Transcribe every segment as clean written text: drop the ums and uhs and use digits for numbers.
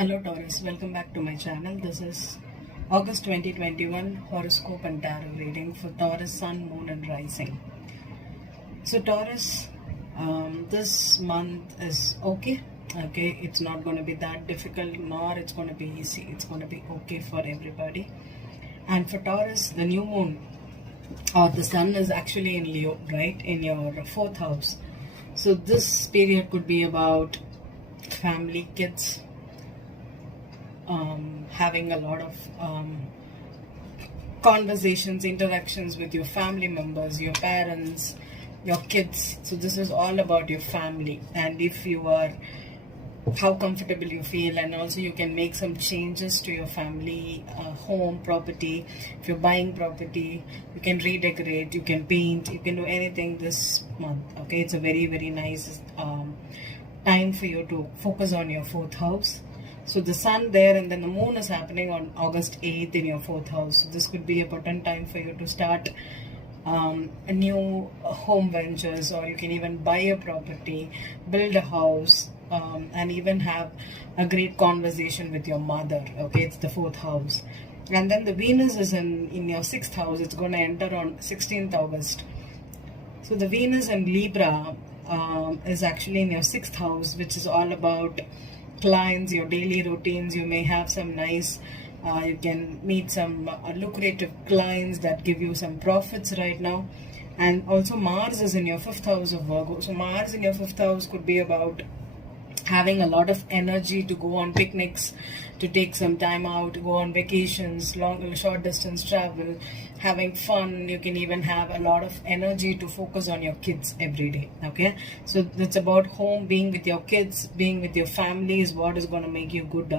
Hello Taurus, welcome back to my channel. This is August 2021 horoscope and tarot reading for Taurus Sun, Moon and Rising. So Taurus, this month is okay. It's not going to be that difficult, nor it's going to be easy. It's going to be okay for everybody. And for Taurus, the new moon or the sun is actually in Leo, right? In your 4th house. So this period could be about family, kids, having a lot of conversations, interactions with your family members, your parents, your kids. So this is all about your family, and if you are, how comfortable you feel, and also you can make some changes to your family home property. If you're buying property, you can redecorate, you can paint, you can do anything this month. Okay, it's a very nice time for you to focus on your 4th house. So the sun there, and then the moon is happening on August 8th in your 4th house. So this could be a potent time for you to start a new home ventures, or you can even buy a property, build a house, and even have a great conversation with your mother. Okay, it's the 4th house. And then the Venus is in your 6th house. It's going to enter on 16th August. So the Venus in Libra is actually in your 6th house, which is all about clients, your daily routines. You may have some nice, you can meet some lucrative clients that give you some profits right now. And also Mars is in your 5th house of Virgo. So Mars in your 5th house could be about having a lot of energy to go on picnics, to take some time out, to go on vacations, short distance travel, having fun. You can even have a lot of energy to focus on your kids every day. Okay, so it's about home, being with your kids, being with your family is what is going to make you good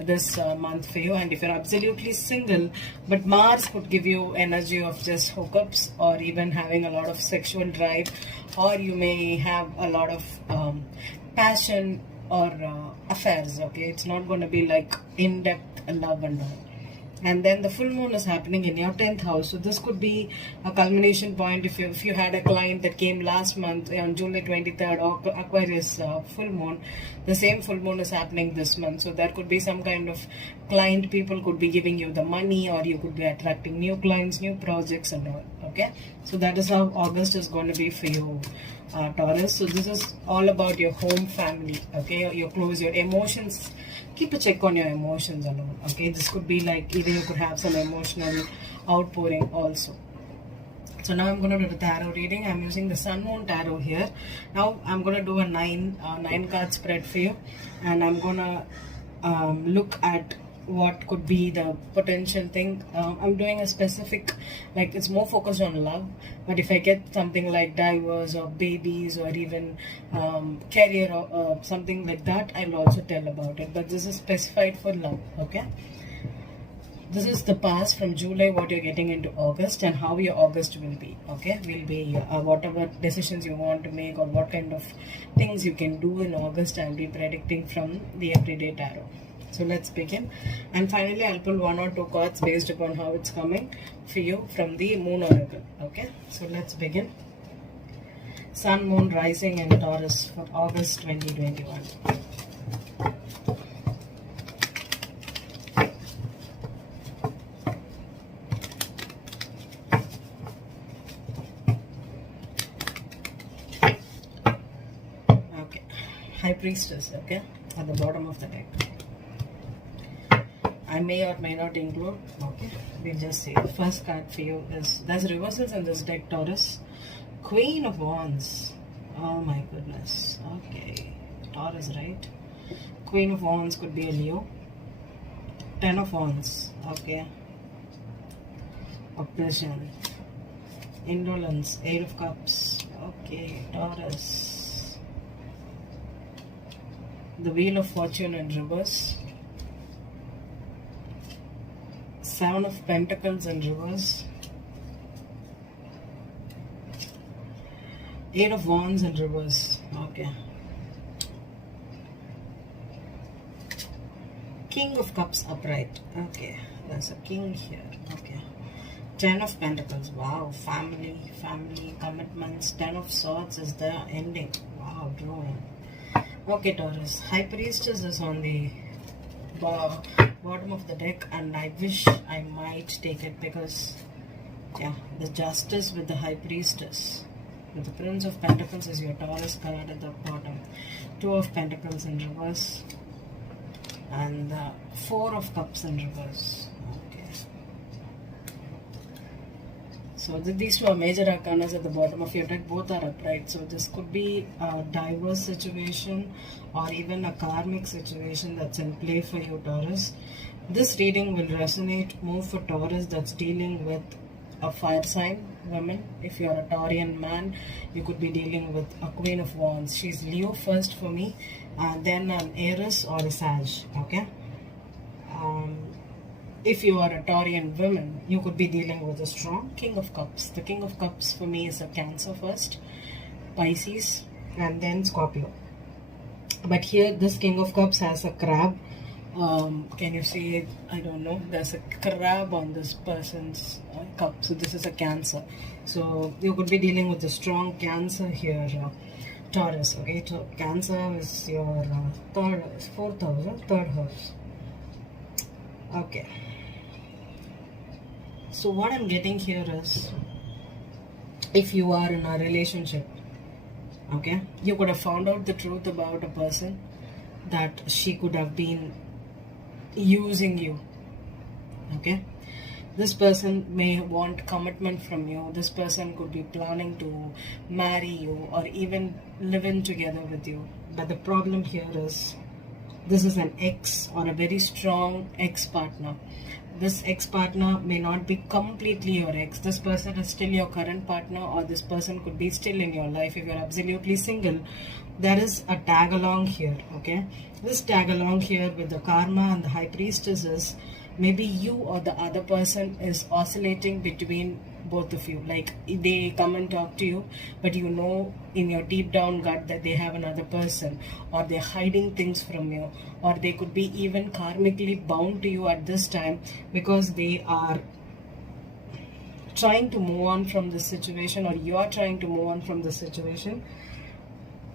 this month for you. And if you're absolutely single, but Mars could give you energy of just hookups, or even having a lot of sexual drive, or you may have a lot of passion or affairs. Okay, it's not going to be like in-depth love and all. And then the full moon is happening in your 10th house. So this could be a culmination point. If you had a client that came last month on July 23rd, or Aquarius full moon, the same full moon is happening this month. So there could be some kind of client, people could be giving you the money, or you could be attracting new clients, new projects and all. Okay, so that is how August is going to be for you, Taurus. So this is all about your home, family. Okay, your close, your emotions. Keep a check on your emotions alone. Okay, this could be like either you could have some emotional outpouring also. So now I'm going to do the tarot reading. I'm using the Sun Moon Tarot here. Now I'm going to do a 9 card spread for you, and I'm going to look at what could be the potential thing. I'm doing a specific, like it's more focused on love, but if I get something like divorce or babies, or even career or something like that, I'll also tell about it. But this is specified for love. Okay, this is the past from July, what you're getting into August, and how your August will be. Okay, will be whatever decisions you want to make, or what kind of things you can do in August. I'll be predicting from the Everyday Tarot. So let's begin, and finally I'll pull 1 or 2 cards based upon how it's coming for you from the Moon Oracle. Okay, so let's begin. Sun, Moon, Rising and Taurus for August 2021. Okay, High Priestess, okay, at the bottom of the deck. I may or may not include. Okay, we'll just see. The first card for you is, there's reversals in this deck, Taurus. Queen of Wands. Oh my goodness. Okay, Taurus, right? Queen of Wands could be a Leo. 10 of Wands. Okay. Oppression. Indolence. 8 of Cups. Okay, Taurus. The Wheel of Fortune in reverse. 7 of Pentacles in reverse. 8 of Wands in reverse. Okay. King of Cups upright. Okay. There's a king here. Okay. 10 of Pentacles. Wow. Family commitments. 10 of Swords is the ending. Wow. Drawing. Okay, Taurus. High Priestess is on the bottom of the deck, and I wish I might take it because, yeah, the Justice with the High Priestess. With the Prince of Pentacles is your Taurus card at the bottom. Two of Pentacles in reverse. And the Four of Cups in reverse. Okay. So these two are major arcanas at the bottom of your deck. Both are upright. So this could be a diverse situation or even a karmic situation that's in play for you, Taurus. This reading will resonate more for Taurus that's dealing with a fire sign woman. If you're a Taurian man, you could be dealing with a Queen of Wands. She's Leo first for me, and then an Aries or a Sag. Okay. If you are a Taurian woman, you could be dealing with a strong King of Cups. The King of Cups for me is a Cancer first, Pisces, and then Scorpio. But here, this King of Cups has a crab. Can you see it? I don't know. There's a crab on this person's cup. So this is a Cancer. So you could be dealing with a strong Cancer here, Taurus. Okay, so Cancer is your fourth house, third house. Okay. So what I'm getting here is, if you are in a relationship, okay, you could have found out the truth about a person, that she could have been using you. Okay, this person may want commitment from you. This person could be planning to marry you or even live in together with you. But the problem here is, this is an ex or a very strong ex-partner. This ex-partner may not be completely your ex. This person is still your current partner, or this person could be still in your life. If you're absolutely single, there is a tag along here. Okay, this tag along here with the Karma and the High Priestess is, maybe you or the other person is oscillating between both of you. Like, they come and talk to you, but you know in your deep down gut that they have another person, or they're hiding things from you, or they could be even karmically bound to you at this time because they are trying to move on from this situation, or you are trying to move on from the situation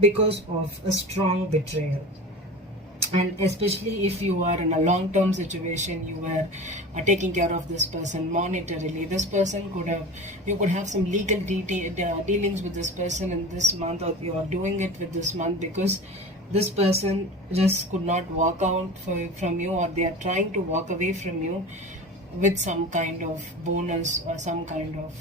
because of a strong betrayal. And especially if you are in a long-term situation, you were taking care of this person monetarily. This person you could have some legal dealings with this person in this month, or you are doing it with this month because this person just could not walk out from you, or they are trying to walk away from you with some kind of bonus or some kind of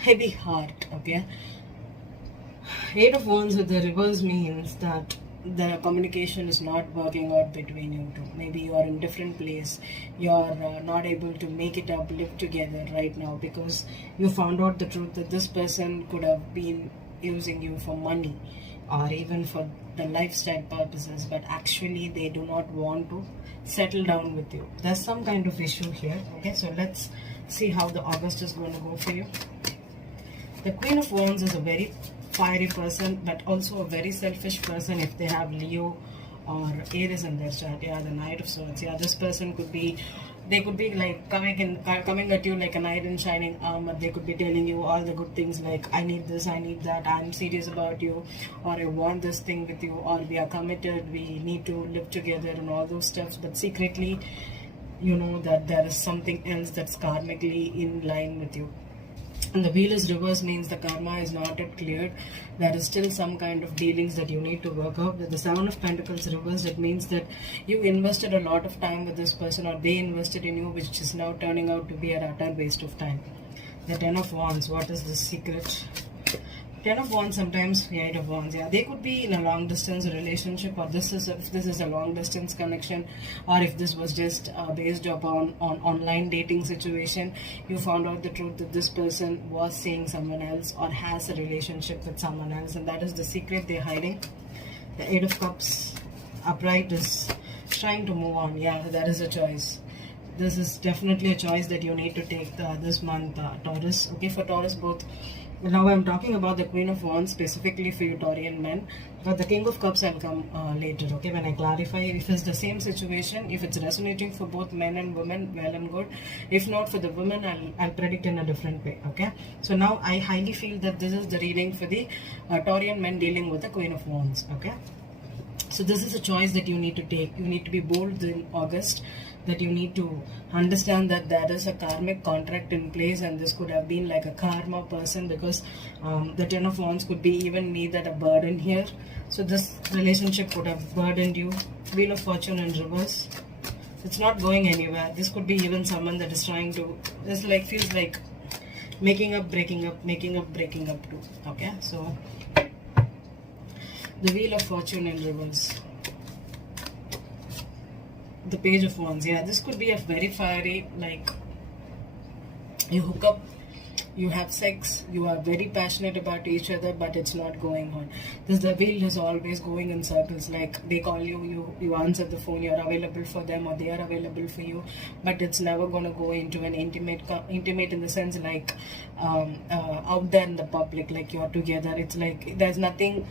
heavy heart. Okay. Eight of Wands with the reverse means that the communication is not working out between you two. Maybe you are in different place. You are not able to make it up, live together right now, because you found out the truth that this person could have been using you for money or even for the lifestyle purposes, but actually they do not want to settle down with you. There's some kind of issue here. Okay, so let's see how the August is going to go for you. The Queen of Wands is a very fiery person, but also a very selfish person if they have Leo or Aries in their chart. Yeah, the Knight of Swords. Yeah, this person could be, they could be like coming at you like a knight in shining armor. They could be telling you all the good things like, I need this, I need that, I'm serious about you, or I want this thing with you, or we are committed, we need to live together and all those stuff. But secretly, you know that there is something else that's karmically in line with you. And the wheel is reverse means the karma is not yet cleared. There is still some kind of dealings that you need to work out. With the Seven of Pentacles reversed, it means that you invested a lot of time with this person, or they invested in you, which is now turning out to be a utter waste of time. The Ten of Wands, what is the secret? Ten of Wands, sometimes the Eight of Wands. Yeah, they could be in a long distance relationship, or if this is a long distance connection, or if this was just based upon online dating situation. You found out the truth that this person was seeing someone else or has a relationship with someone else, and that is the secret they're hiding. The Eight of Cups upright is trying to move on. Yeah, that is a choice. This is definitely a choice that you need to take this month, Taurus. Okay, for Taurus, both Now I'm talking about the Queen of Wands specifically for you Taurian men, but the King of Cups I'll come later, okay, when I clarify. If it's the same situation, if it's resonating for both men and women, well and good. If not for the women, I'll predict in a different way, okay. So now I highly feel that this is the reading for the Taurian men dealing with the Queen of Wands, okay. So this is a choice that you need to take. You need to be bold in August, that you need to understand that there is a karmic contract in place, and this could have been like a karma person, because the Ten of Wands could be even me, that a burden here. So this relationship could have burdened you. Wheel of Fortune in reverse. It's not going anywhere. This could be even someone that is trying to, this like feels like making up, breaking up, making up, breaking up too, okay. So the Wheel of Fortune in reverse. The Page of Wands. Yeah, this could be a very fiery, like, you hook up, you have sex, you are very passionate about each other, but it's not going on. The wheel is always going in circles, like they call you, you answer the phone, you're available for them or they are available for you, but it's never going to go into an intimate in the sense like out there in the public, like you're together. It's like there's nothing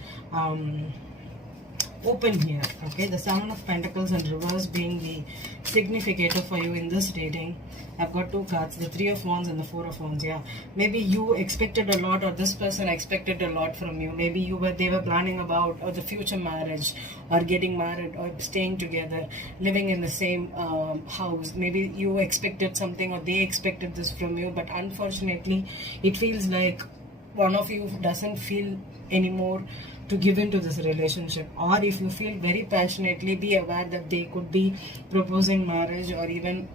open here, okay. The Seven of Pentacles in reverse being the significator for you in this reading. I've got two cards, the Three of Wands and the Four of Wands. Yeah, maybe you expected a lot, or this person expected a lot from you. Maybe they were planning about or the future marriage, or getting married, or staying together, living in the same house. Maybe you expected something, or they expected this from you, but unfortunately it feels like one of you doesn't feel anymore to give into this relationship. Or if you feel very passionately, be aware that they could be proposing marriage or even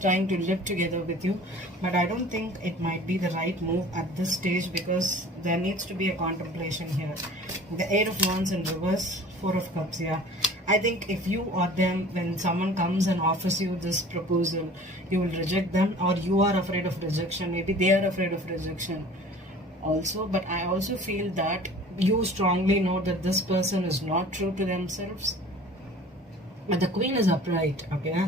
trying to live together with you, but I don't think it might be the right move at this stage, because there needs to be a contemplation here. The Eight of Wands in reverse, Four of Cups. Yeah, I think if you or them, when someone comes and offers you this proposal, you will reject them, or you are afraid of rejection. Maybe they are afraid of rejection also, but I also feel that you strongly know that this person is not true to themselves. But the Queen is upright, okay.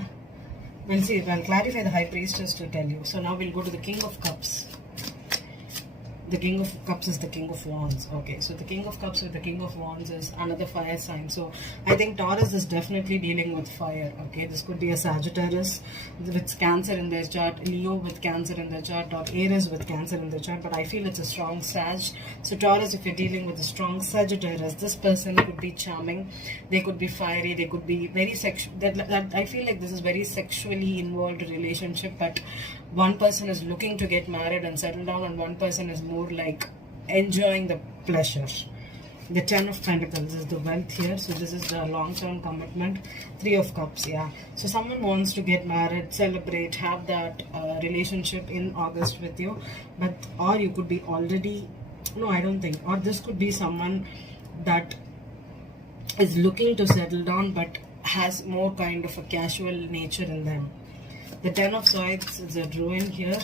We'll see. I'll clarify the High Priestess to tell you. So now we'll go to the King of Cups. The King of Cups is the King of Wands. Okay, so the King of Cups with the King of Wands is another fire sign. So I think Taurus is definitely dealing with fire. Okay, this could be a Sagittarius with Cancer in their chart, Leo with Cancer in their chart, or Aries with Cancer in their chart. But I feel it's a strong Sag. So Taurus, if you're dealing with a strong Sagittarius, this person could be charming. They could be fiery. They could be very sexual. That I feel like this is very sexually involved relationship. But one person is looking to get married and settle down, and one person is more like enjoying the pleasure. The Ten of Pentacles is the wealth here, so this is the long-term commitment. Three of Cups. Yeah, so someone wants to get married, celebrate, have that relationship in August with you, but or you could be already, no, I don't think, or this could be someone that is looking to settle down but has more kind of a casual nature in them. The Ten of Swords is a ruin here.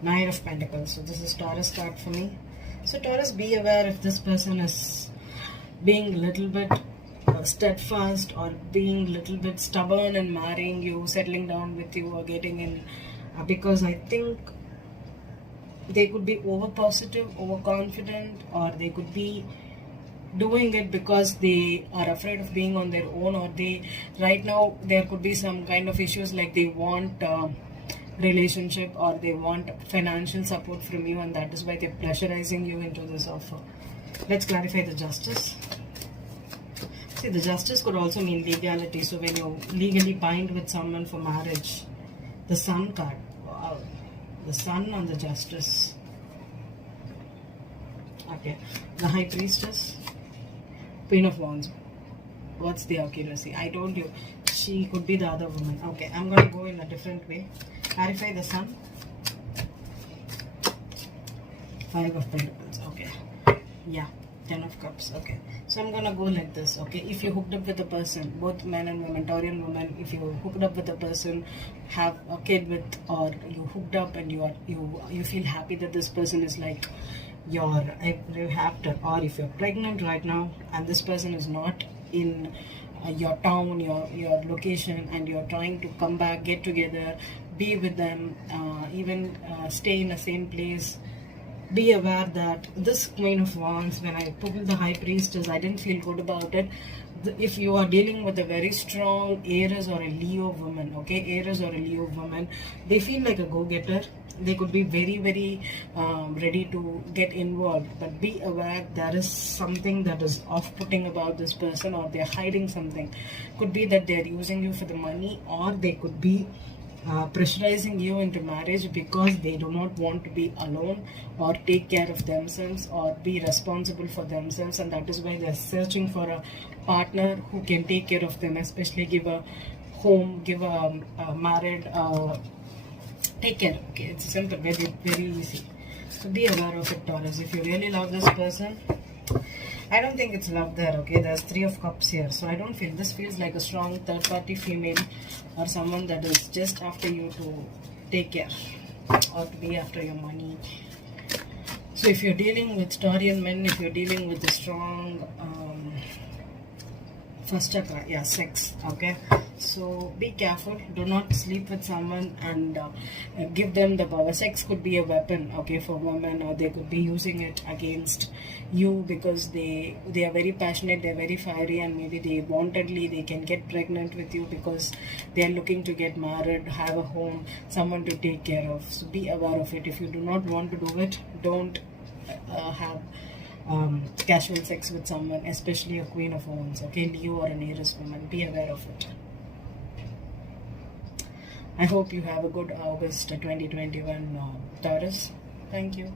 Nine of Pentacles. So this is Taurus card for me. So Taurus, be aware if this person is being a little bit steadfast, or being a little bit stubborn and marrying you, settling down with you, or getting in, because I think they could be over positive, overconfident, or they could be doing it because they are afraid of being on their own, or they right now there could be some kind of issues like they want relationship, or they want financial support from you, and that is why they're pressurizing you into this offer. Let's clarify the Justice. See, the Justice could also mean legality. So when you legally bind with someone for marriage, the Sun card. Wow, the Sun and the Justice. Okay, the High Priestess. Queen of Wands. What's the accuracy? I told you, she could be the other woman. Okay, I'm going to go in a different way. Clarify the Sun. Five of Pentacles. Okay. Yeah. Ten of Cups. Okay. So I'm going to go like this. Okay. If you hooked up with a person, both men and women, Taurian women, if you hooked up with a person, have a kid with, or you hooked up and you feel happy that this person is like your after, or if you're pregnant right now and this person is not in your town, your location, and you're trying to come back, get together, be with them, even stay in the same place. Be aware that this Queen of Wands, when I pulled the High Priestess, I didn't feel good about it. If you are dealing with a very strong Aries or a Leo woman, okay, Aries or a Leo woman, they feel like a go-getter. They could be very, very ready to get involved, but be aware there is something that is off-putting about this person, or they're hiding something. Could be that they're using you for the money, or they could be pressurizing you into marriage because they do not want to be alone or take care of themselves or be responsible for themselves, and that is why they're searching for a partner who can take care of them, especially give a home, give a married take care. Okay, it's simple, very, very easy. So be aware of it, Taurus. If you really love this person, I don't think it's love there, okay? There's 3 of Cups here. So I don't feel, this feels like a strong third party female or someone that is just after you to take care or to be after your money. So if you're dealing with Taurian men, if you're dealing with a strong first chakra, yeah, sex, okay? So be careful, do not sleep with someone and give them the power. Sex could be a weapon, okay, for women, or they could be using it against you because they are very passionate, they're very fiery, and maybe they can get pregnant with you because they're looking to get married, have a home, someone to take care of. So be aware of it. If you do not want to do it, don't have casual sex with someone, especially a Queen of Wands, okay, Leo or an Aries woman. Be aware of it. I hope you have a good August 2021, Taurus. Thank you.